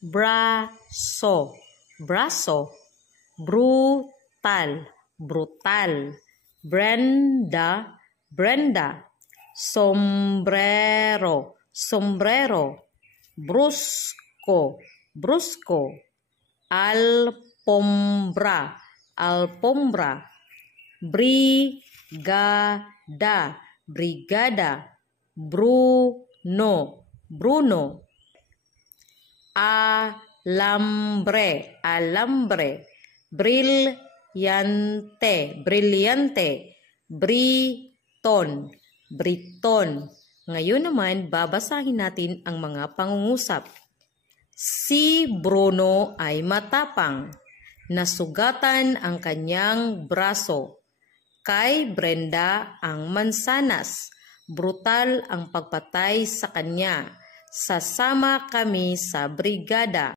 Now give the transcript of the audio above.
braso, braso. Brutal, brutal. Brenda, Brenda. Sombrero, sombrero. Brusco, brusco. Alfombra, alfombra. Brigada, brigada. Bruno, Bruno. Alambre, alambre. Brillante, brillante. Briton, Briton. Ngayon naman, babasahin natin ang mga pangungusap. Si Bruno ay matapang. Nasugatan ang kanyang braso. Kay Brenda ang mansanas. Brutal ang pagpatay sa kanya. Sasama kami sa brigada.